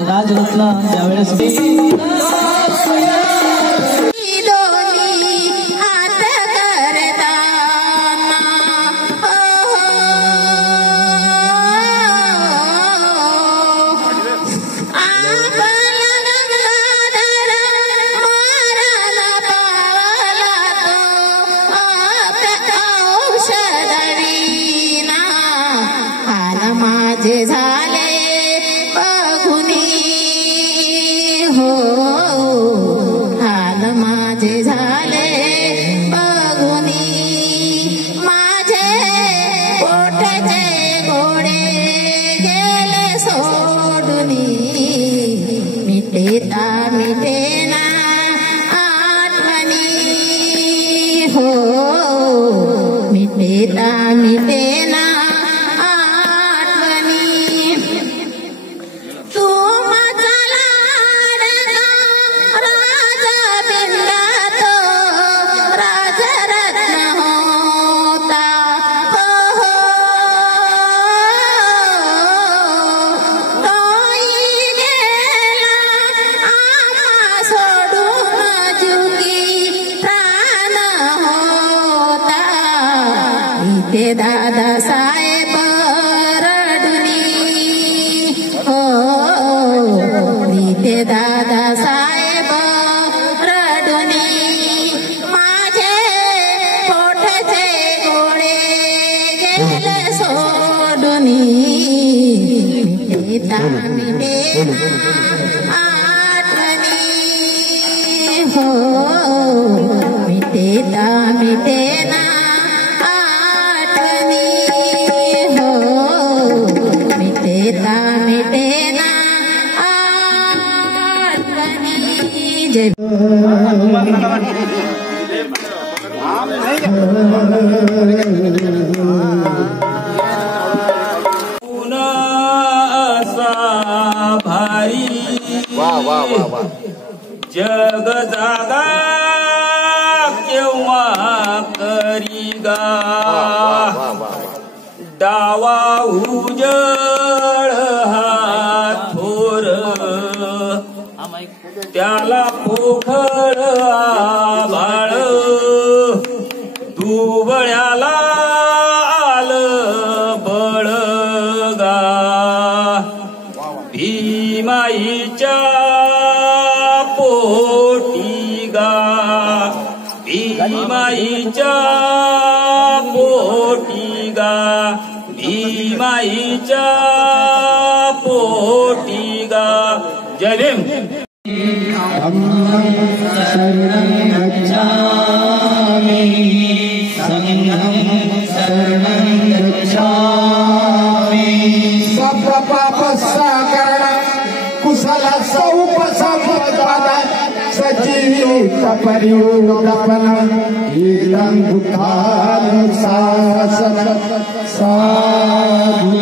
राजरत्न त्यावेळेस माझे झाले बघुनी हो हाल माझे झाले बघुनी माझे पोटाचे घोडे गेले सोडुनी मिटेता मिटेना आठवणी हो मिटेता मिटेना ते दादा साहेब रडुनी हो ते दादा साहेब रडुनी माझे पोटाचे गोळे गेले सोडुनी मिटेता मिटेना आठवणी हो मिटेता मिटेना मिटेता मिटेना आठवणी जय पुन्हा असा भारी जग जागा केव्हा करीगा डावा उजळ हा थोर त्याला पोखळ आभाळ दुबळ्याला आलं बळगा भीमाईच्या पोटी गा भीमाईच्या पोटी गा भीमाईच्या पोटी गा जय भीम शरणं गच्छामि संघं शरणं गच्छामि सर्व पाप साकरण कुशल सौपसंपद सजीवित परिवर्तन ईदं दुःखानुशासन साधु